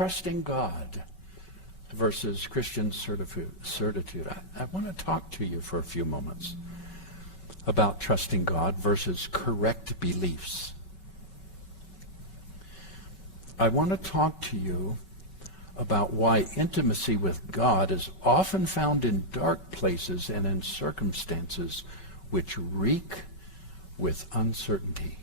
trusting God versus Christian certitude. I want to talk to you for a few moments about trusting God versus correct beliefs. I want to talk to you about why intimacy with God is often found in dark places and in circumstances which reek with uncertainty.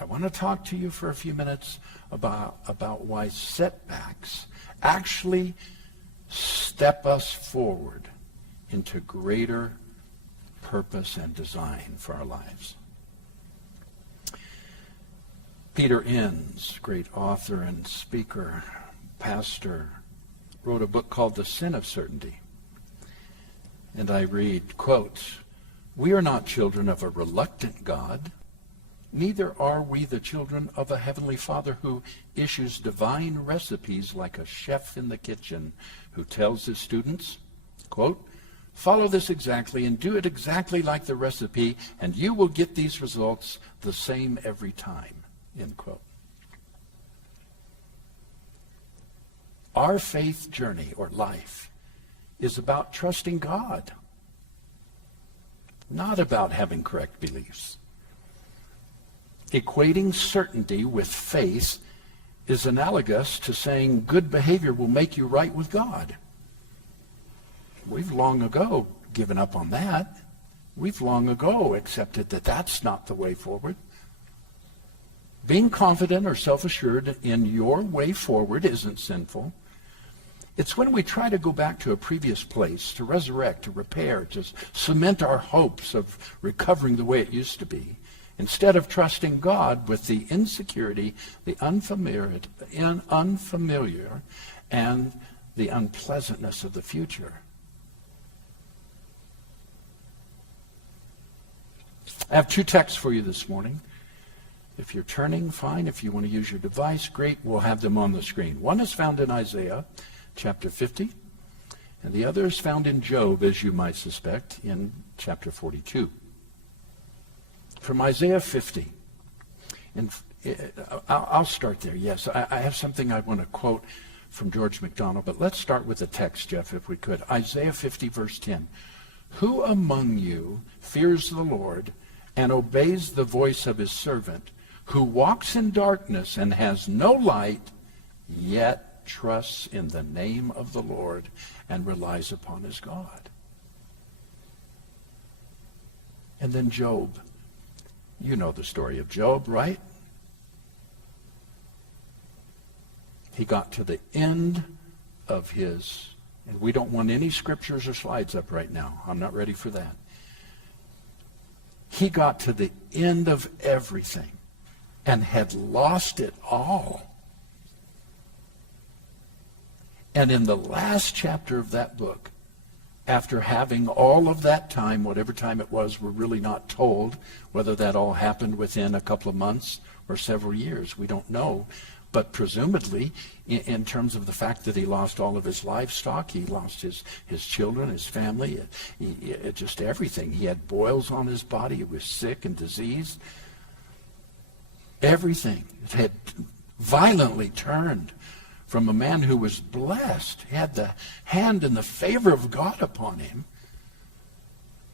I want to talk to you for a few minutes about why setbacks actually step us forward into greater purpose and design for our lives. Peter Enns, great author and speaker, pastor, wrote a book called The Sin of Certainty. And I read, quote, "We are not children of a reluctant God. Neither are we the children of a heavenly Father who issues divine recipes like a chef in the kitchen who tells his students, quote, 'Follow this exactly and do it exactly like the recipe, and you will get these results the same every time,' end quote. Our faith journey or life is about trusting God, not about having correct beliefs. Equating certainty with faith is analogous to saying good behavior will make you right with God. We've long ago given up on that. We've long ago accepted that that's not the way forward. Being confident or self-assured in your way forward isn't sinful. It's when we try to go back to a previous place, to resurrect, to repair, to cement our hopes of recovering the way it used to be, instead of trusting God with the insecurity, the unfamiliar, and the unpleasantness of the future. I have two texts for you this morning. If you're turning, fine. If you want to use your device, great. We'll have them on the screen. One is found in Isaiah chapter 50, and the other is found in Job, as you might suspect, in chapter 42. From Isaiah 50, and I'll start there. Yes, I have something I want to quote from George MacDonald, but let's start with the text, Jeff, if we could. Isaiah 50, verse 10. "Who among you fears the Lord and obeys the voice of his servant, who walks in darkness and has no light, yet trusts in the name of the Lord and relies upon his God?" And then Job. You know the story of Job, right? He got to the end of his, and we don't want any scriptures or slides up right now. I'm not ready for that. He got to the end of everything and had lost it all. And in the last chapter of that book, after having all of that time, whatever time it was, we're really not told whether that all happened within a couple of months or several years. We don't know. But presumably, in terms of the fact that he lost all of his livestock, he lost his children, his family, just everything. He had boils on his body. He was sick and diseased. Everything. It had violently turned from a man who was blessed, had the hand and the favor of God upon him,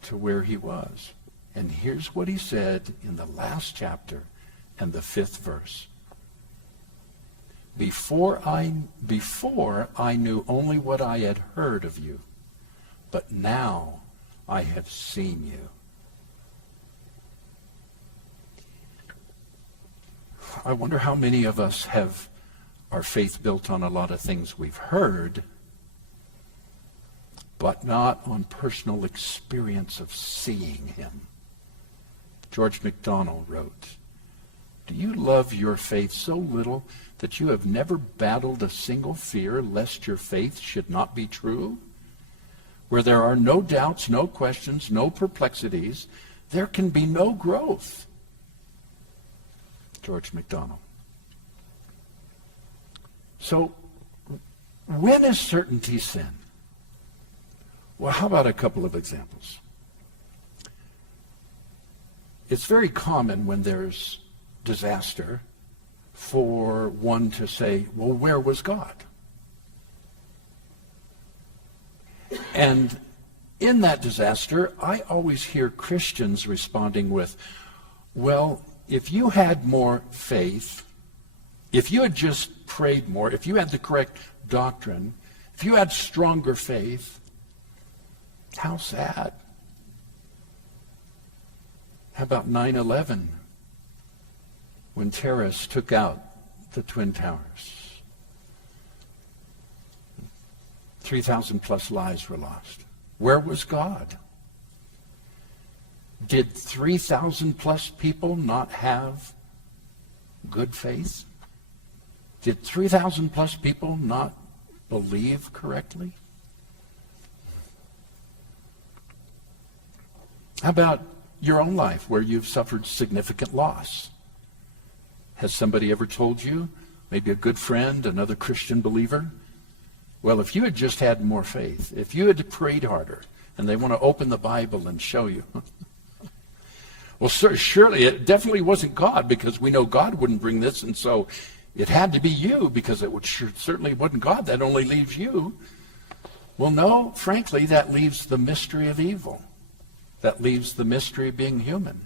to where he was. And here's what he said in the last chapter and the 5th verse. Before I knew only what I had heard of you, but now I have seen you. I wonder how many of us have our faith built on a lot of things we've heard, but not on personal experience of seeing him. George MacDonald wrote, "Do you love your faith so little that you have never battled a single fear lest your faith should not be true? Where there are no doubts, no questions, no perplexities, there can be no growth." George MacDonald. So, when is certainty sin? Well, how about a couple of examples? It's very common when there's disaster for one to say, well, where was God? And in that disaster, I always hear Christians responding with, well, if you had more faith, if you had just prayed more, if you had the correct doctrine, if you had stronger faith, how sad. How about 9/11, when terrorists took out the Twin Towers? 3,000 plus lives were lost. Where was God? Did 3,000 plus people not have good faith? Did 3,000 plus people not believe correctly? How about your own life where you've suffered significant loss? Has somebody ever told you, maybe a good friend, another Christian believer, well, if you had just had more faith, if you had prayed harder, and they want to open the Bible and show you, well, surely it definitely wasn't God, because we know God wouldn't bring this, and so it had to be you, because it certainly wasn't God. That only leaves you. Well, no, frankly, that leaves the mystery of evil. That leaves the mystery of being human.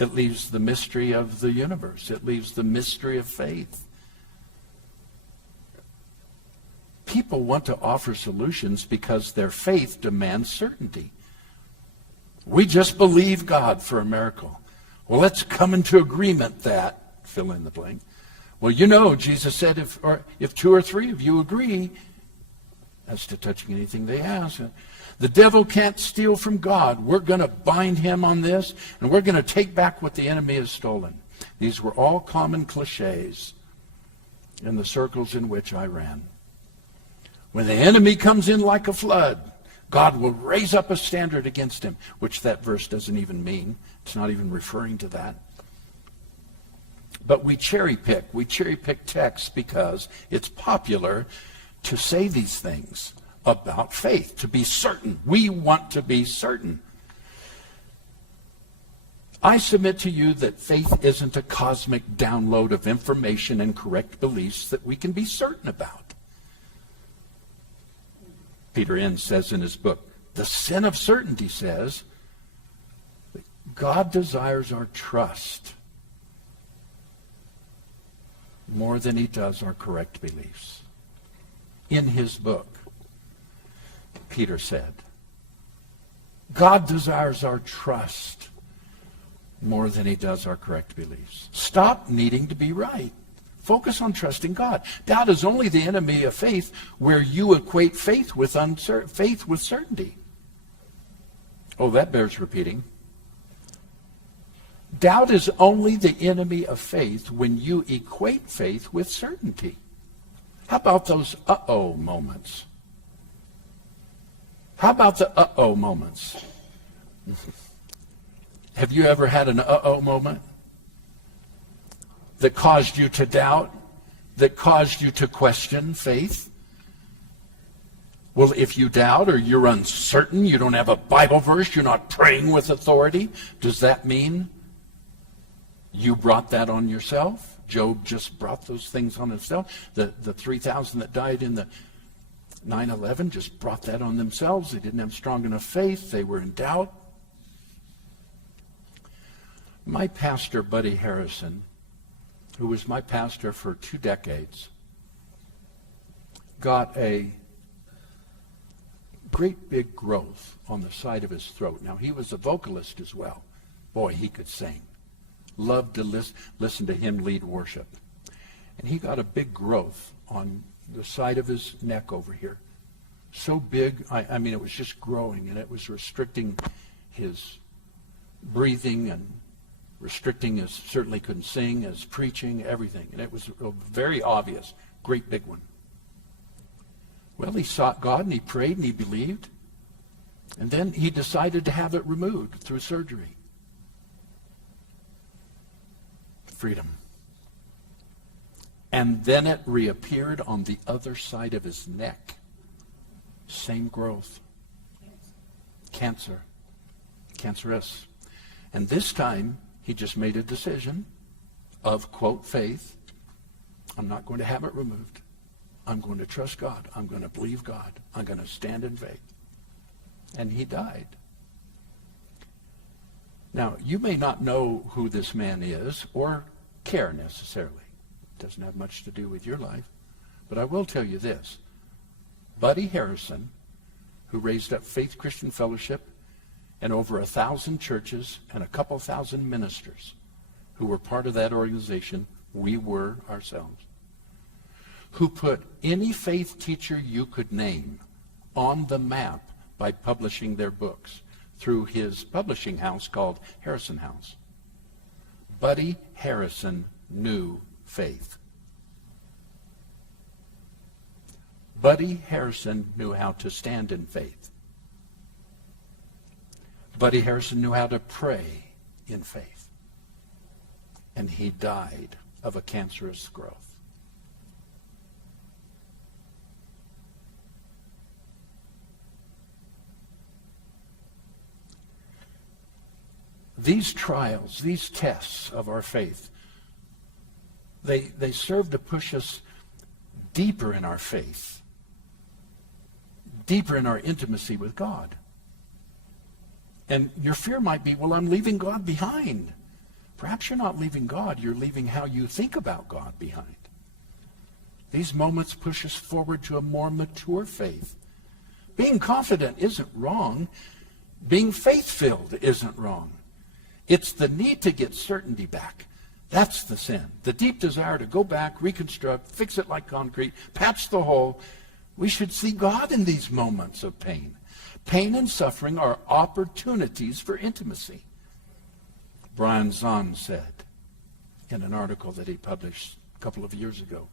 It leaves the mystery of the universe. It leaves the mystery of faith. People want to offer solutions because their faith demands certainty. We just believe God for a miracle. Well, let's come into agreement that, fill in the blank. Well, you know, Jesus said, if two or three of you agree as to touching anything they ask, the devil can't steal from God. We're going to bind him on this, and we're going to take back what the enemy has stolen. These were all common cliches in the circles in which I ran. When the enemy comes in like a flood, God will raise up a standard against him, which that verse doesn't even mean. It's not even referring to that. But we cherry pick texts because it's popular to say these things about faith, to be certain. We want to be certain. I submit to you that faith isn't a cosmic download of information and correct beliefs that we can be certain about. Peter Enns says in his book, The Sin of Certainty says, that God desires our trust more than he does our correct beliefs. In his book, Peter said, God desires our trust more than he does our correct beliefs. Stop needing to be right. Focus on trusting God. Doubt is only the enemy of faith where you equate faith with certainty. Oh, that bears repeating. Doubt is only the enemy of faith when you equate faith with certainty. How about those uh-oh moments? How about the uh-oh moments? Have you ever had an uh-oh moment that caused you to doubt, that caused you to question faith? Well, if you doubt or you're uncertain, you don't have a Bible verse, you're not praying with authority, does that mean you brought that on yourself? Job just brought those things on himself. The 3,000 that died in the 9/11 just brought that on themselves. They didn't have strong enough faith. They were in doubt. My pastor, Buddy Harrison, who was my pastor for 2 decades, got a great big growth on the side of his throat. Now, he was a vocalist as well. Boy, he could sing. Loved to listen to him lead worship. And he got a big growth on the side of his neck over here. So big, I mean, it was just growing, and it was restricting his breathing and restricting his, certainly couldn't sing, his preaching, everything. And it was very obvious, great big one. Well, he sought God, and he prayed, and he believed. And then he decided to have it removed through surgery. Freedom. And then it reappeared on the other side of his neck. Same growth. Cancer. Cancerous. And this time, he just made a decision of, quote, faith, I'm not going to have it removed. I'm going to trust God. I'm going to believe God. I'm going to stand in faith. And he died. Now, you may not know who this man is or care necessarily. It doesn't have much to do with your life. But I will tell you this. Buddy Harrison, who raised up Faith Christian Fellowship and over 1,000 churches and a couple thousand ministers who were part of that organization, we were ourselves, who put any faith teacher you could name on the map by publishing their books through his publishing house called Harrison House. Buddy Harrison knew faith. Buddy Harrison knew how to stand in faith. Buddy Harrison knew how to pray in faith. And he died of a cancerous growth. These trials, these tests of our faith, they serve to push us deeper in our faith, deeper in our intimacy with God. And your fear might be, well, I'm leaving God behind. Perhaps you're not leaving God, you're leaving how you think about God behind. These moments push us forward to a more mature faith. Being confident isn't wrong. Being faith-filled isn't wrong. It's the need to get certainty back. That's the sin. The deep desire to go back, reconstruct, fix it like concrete, patch the hole. We should see God in these moments of pain. Pain and suffering are opportunities for intimacy. Brian Zahn said in an article that he published a couple of years ago,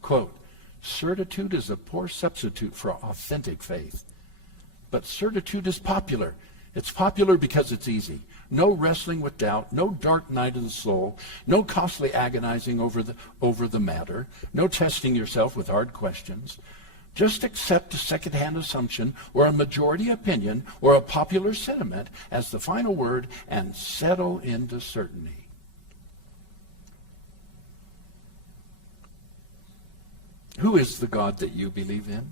quote, "Certitude is a poor substitute for authentic faith. But certitude is popular. It's popular because it's easy. No wrestling with doubt, no dark night of the soul, no costly agonizing over the matter, no testing yourself with hard questions. Just accept a second-hand assumption or a majority opinion or a popular sentiment as the final word and settle into certainty." Who is the God that you believe in?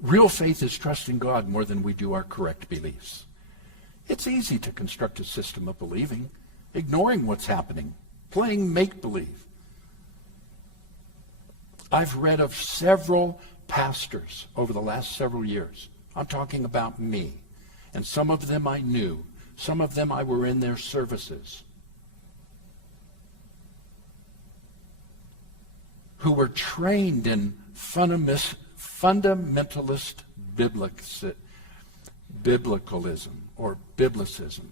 Real faith is trusting God more than we do our correct beliefs. It's easy to construct a system of believing, ignoring what's happening, playing make-believe. I've read of several pastors over the last several years. I'm talking about me. And some of them I knew. Some of them I were in their services. Who were trained in fundamentalist biblicalism or biblicism.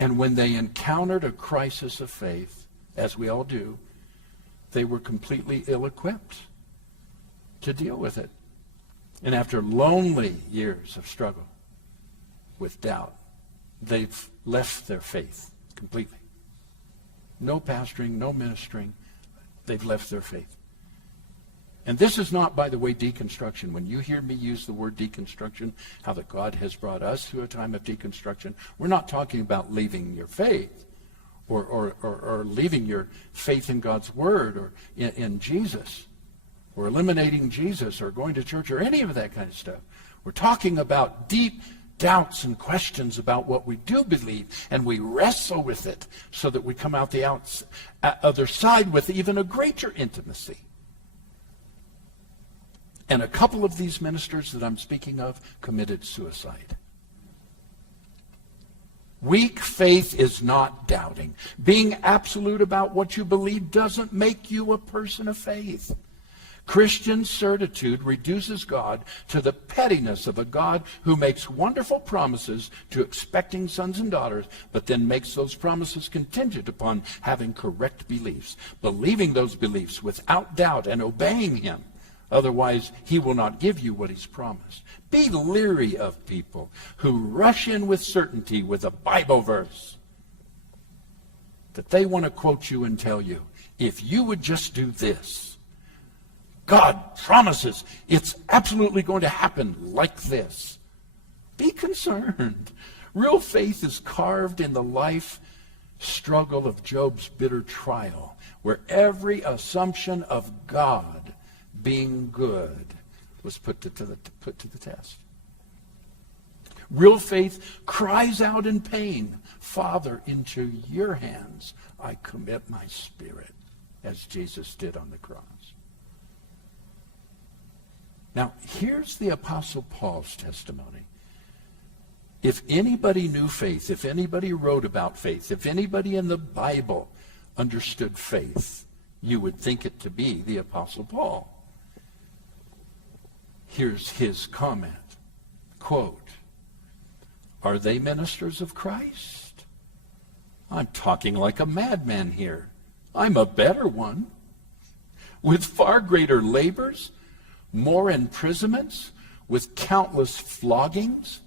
And when they encountered a crisis of faith, as we all do, they were completely ill-equipped to deal with it. And after lonely years of struggle with doubt, they've left their faith completely. No pastoring, no ministering. They've left their faith. And this is not, by the way, deconstruction. When you hear me use the word deconstruction, how that God has brought us through a time of deconstruction, we're not talking about leaving your faith or leaving your faith in God's Word or in Jesus or eliminating Jesus or going to church or any of that kind of stuff. We're talking about deep doubts and questions about what we do believe, and we wrestle with it so that we come out the other side with even a greater intimacy. And a couple of these ministers that I'm speaking of committed suicide. Weak faith is not doubting. Being absolute about what you believe doesn't make you a person of faith. Christian certitude reduces God to the pettiness of a God who makes wonderful promises to expecting sons and daughters, but then makes those promises contingent upon having correct beliefs, believing those beliefs without doubt and obeying Him. Otherwise, He will not give you what He's promised. Be leery of people who rush in with certainty with a Bible verse that they want to quote you and tell you, if you would just do this, God promises it's absolutely going to happen like this. Be concerned. Real faith is carved in the life struggle of Job's bitter trial, where every assumption of God being good was put to the test. Real faith cries out in pain, Father, into your hands I commit my spirit, as Jesus did on the cross. Now, here's the Apostle Paul's testimony. If anybody knew faith, if anybody wrote about faith, if anybody in the Bible understood faith, you would think it to be the Apostle Paul. Here's his comment, quote, "Are they ministers of Christ? I'm talking like a madman here. I'm a better one. With far greater labors, more imprisonments, with countless floggings,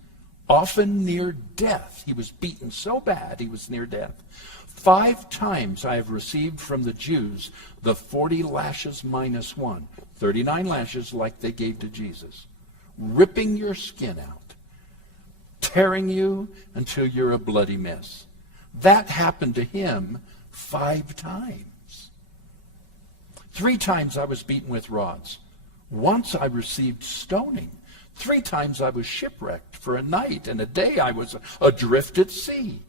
often near death." He was beaten so bad he was near death. "5 times I have received from the Jews the 40 lashes minus 1, 39 lashes like they gave to Jesus, ripping your skin out, tearing you until you're a bloody mess." That happened to him 5 times. 3 times I was beaten with rods. Once I received stoning. 3 times I was shipwrecked. For a night and a day I was adrift at sea,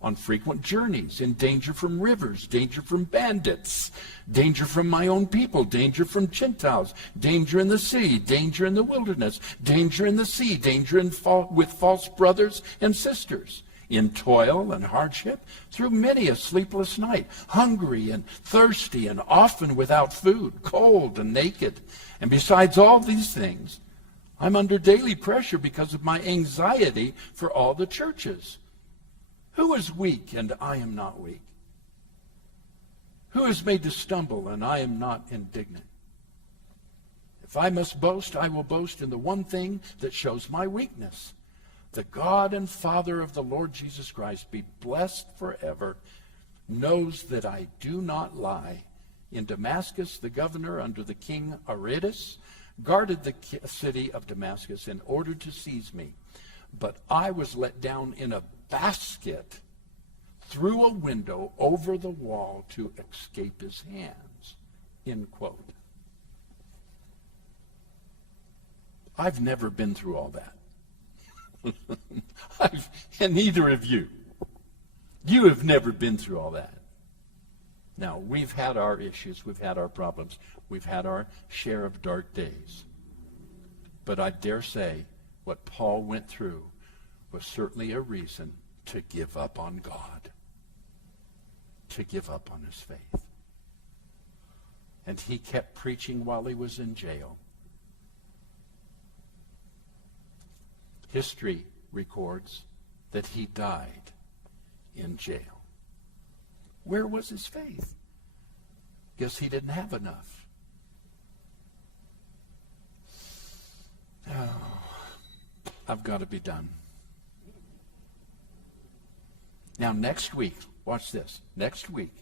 on frequent journeys, in danger from rivers, danger from bandits, danger from my own people, danger from Gentiles, danger in the city, danger in the wilderness, danger in the sea, danger with false brothers and sisters, in toil and hardship, through many a sleepless night, hungry and thirsty and often without food, cold and naked. And besides all these things, I'm under daily pressure because of my anxiety for all the churches. Who is weak and I am not weak? Who is made to stumble and I am not indignant? If I must boast, I will boast in the one thing that shows my weakness. The God and Father of the Lord Jesus Christ, be blessed forever, knows that I do not lie. In Damascus, the governor under the king Aretas guarded the city of Damascus in order to seize me. But I was let down in a basket through a window over the wall to escape his hands. End quote. I've never been through all that. And neither have you. You have never been through all that. Now, we've had our issues, we've had our problems, we've had our share of dark days. But I dare say what Paul went through was certainly a reason to give up on God, to give up on his faith. And he kept preaching while he was in jail. History records that he died in jail. Where was his faith? Guess he didn't have enough. Oh, I've got to be done. Now, next week, watch this. Next week,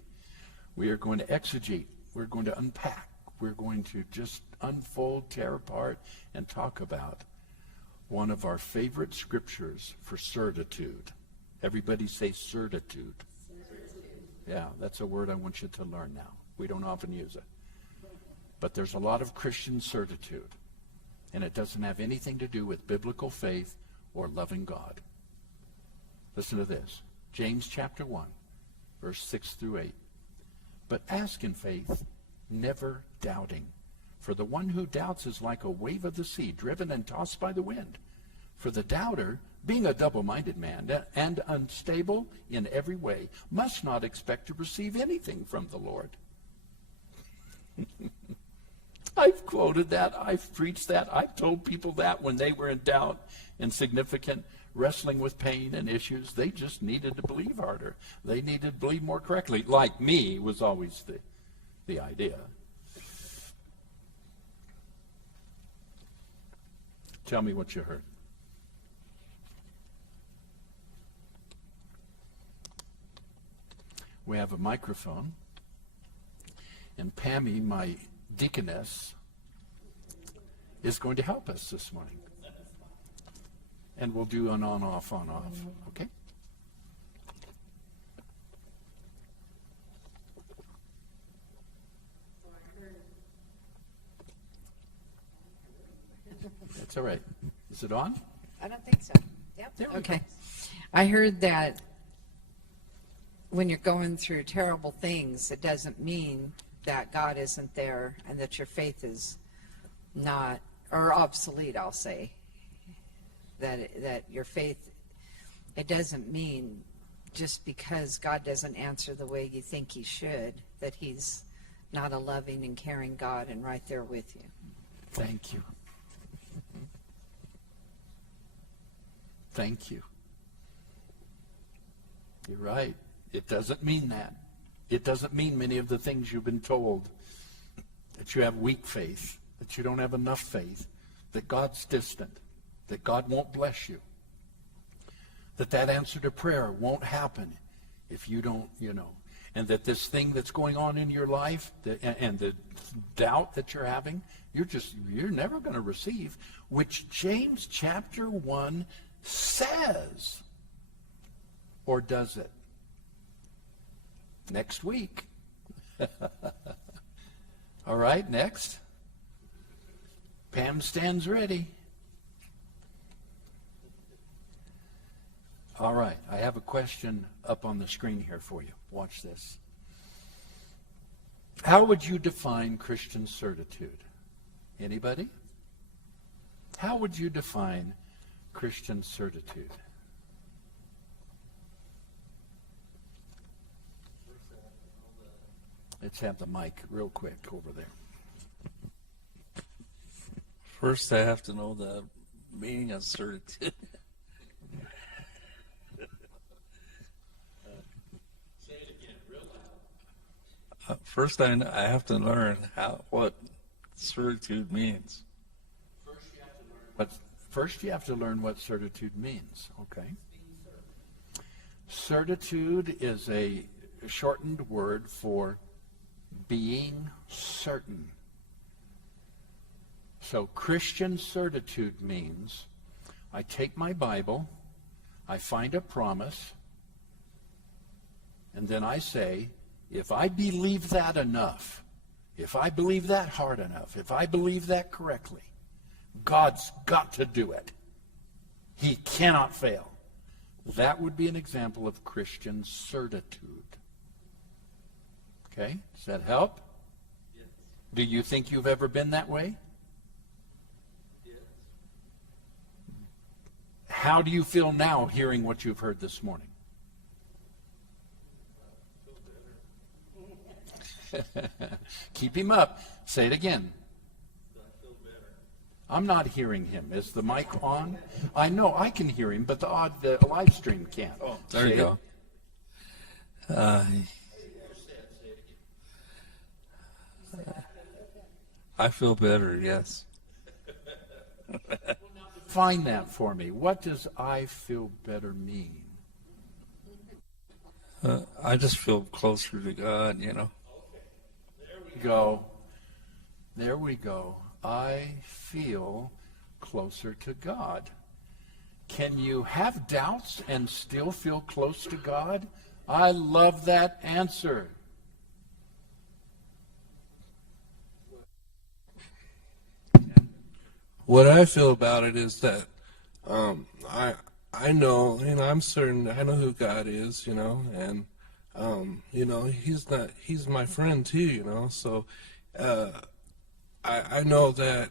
we are going to exegete. We're going to unpack. We're going to just unfold, tear apart, and talk about one of our favorite scriptures for certitude. Everybody say certitude. Yeah, that's a word I want you to learn now. We don't often use it. But there's a lot of Christian certitude, and it doesn't have anything to do with biblical faith or loving God. Listen to this. James chapter 1, verse 6 through 8. But ask in faith, never doubting. For the one who doubts is like a wave of the sea, driven and tossed by the wind. For the doubter, being a double-minded man and unstable in every way, must not expect to receive anything from the Lord. I've quoted that. I've preached that. I've told people that when they were in doubt and significant wrestling with pain and issues. They just needed to believe harder. They needed to believe more correctly. Like me was always the idea. Tell me what you heard. We have a microphone, and Pammy, my deaconess, is going to help us this morning. and we'll do an on-off, okay? That's all right. Is it on? I don't think so. Yep. There we Okay. go. I heard that when you're going through terrible things, it doesn't mean that God isn't there and that your faith is not, or obsolete, I'll say. That your faith, it doesn't mean just because God doesn't answer the way you think he should, that he's not a loving and caring God and right there with you. Thank you. Thank you. You're right. It doesn't mean that. It doesn't mean many of the things you've been told, that you have weak faith, that you don't have enough faith, that God's distant, that God won't bless you, that answer to prayer won't happen if you don't, and that this thing that's going on in your life and the doubt that you're having, you're never going to receive, which James chapter 1 says. Or does it? Next week. All right, next. Pam stands ready. All right, I have a question up on the screen here for you. Watch this. How would you define Christian certitude? Anybody? How would you define Christian certitude? Let's have the mic real quick over there. First, I have to know the meaning of certitude. Say it again, real loud. First, I have to learn what certitude means. First, you have to learn what certitude means. Okay. Certitude is a shortened word for being certain. So Christian certitude means I take my Bible, I find a promise, and then I say, if I believe that enough, if I believe that hard enough, if I believe that correctly, God's got to do it. He cannot fail. That would be an example of Christian certitude. Okay, does that help? Yes. Do you think you've ever been that way? Yes. How do you feel now hearing what you've heard this morning? Keep him up. Say it again. I feel better. I'm not hearing him. Is the mic on? I know I can hear him, but the live stream can't. Oh, there Say you it. go. I feel better, yes. Find that for me. What does I feel better mean? I just feel closer to God, There we go. I feel closer to God. Can you have doubts and still feel close to God? I love that answer. What I feel about it is that I know, I'm certain, I know who God is, and he's my friend too, so I know that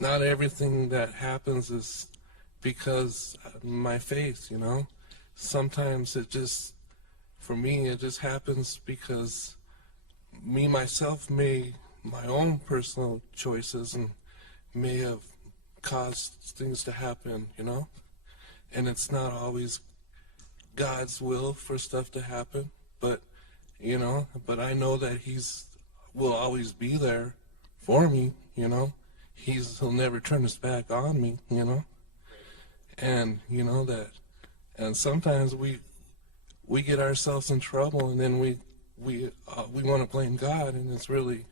not everything that happens is because of my faith, Sometimes for me, it just happens because me, myself, my own personal choices and may have caused things to happen, and it's not always God's will for stuff to happen, but I know that will always be there for me, he'll never turn his back on me, and and sometimes we get ourselves in trouble, and then we want to blame God, and it's really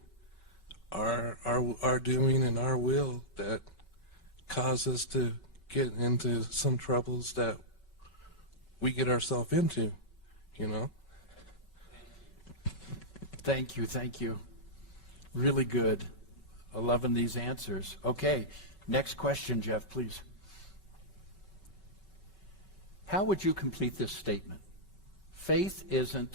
our doing and our will that cause us to get into some troubles that we get ourselves into, you know? Thank you, thank you. Really good. Loving these answers. Okay, next question, Jeff, please. How would you complete this statement? Faith isn't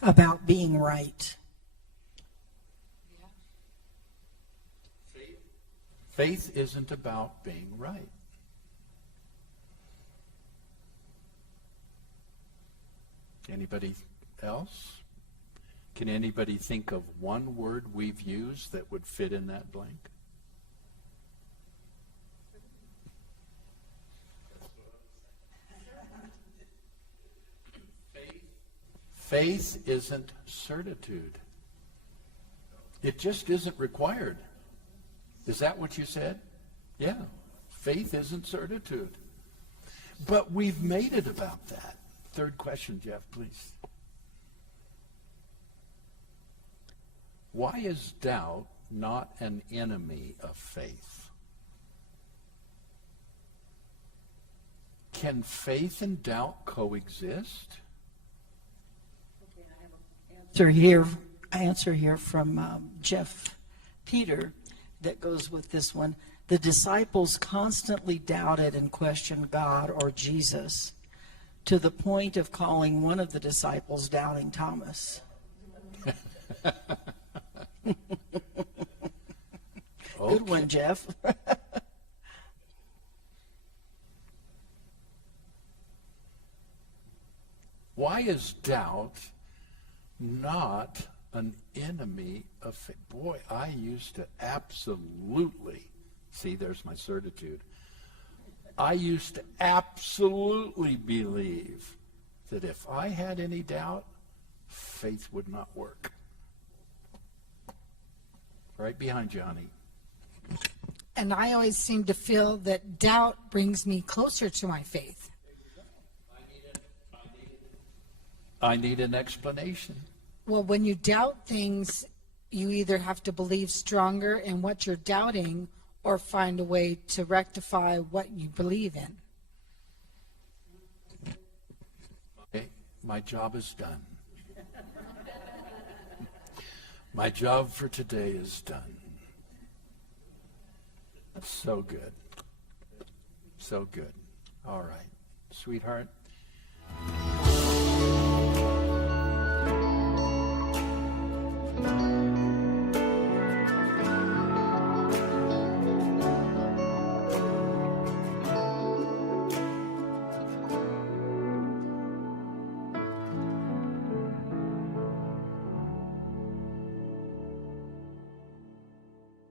about being right. Faith isn't about being right. Anybody else? Can anybody think of one word we've used that would fit in that blank? Faith isn't certitude. It just isn't required. Is that what you said? Yeah. Faith isn't certitude. But we've made it about that. Third question, Jeff, please. Why is doubt not an enemy of faith? Can faith and doubt coexist? Answer here from Jeff Peter that goes with this one. The disciples constantly doubted and questioned God or Jesus to the point of calling one of the disciples Doubting Thomas. Good one, Jeff. Why is doubt not an enemy of faith? Boy, I used to absolutely, see, there's my certitude. I used to absolutely believe that if I had any doubt, faith would not work. Right behind Johnny. And I always seem to feel that doubt brings me closer to my faith. I need an explanation. Well, when you doubt things, you either have to believe stronger in what you're doubting or find a way to rectify what you believe in. Okay, my job is done. My job for today is done. So good. So good. All right. Sweetheart,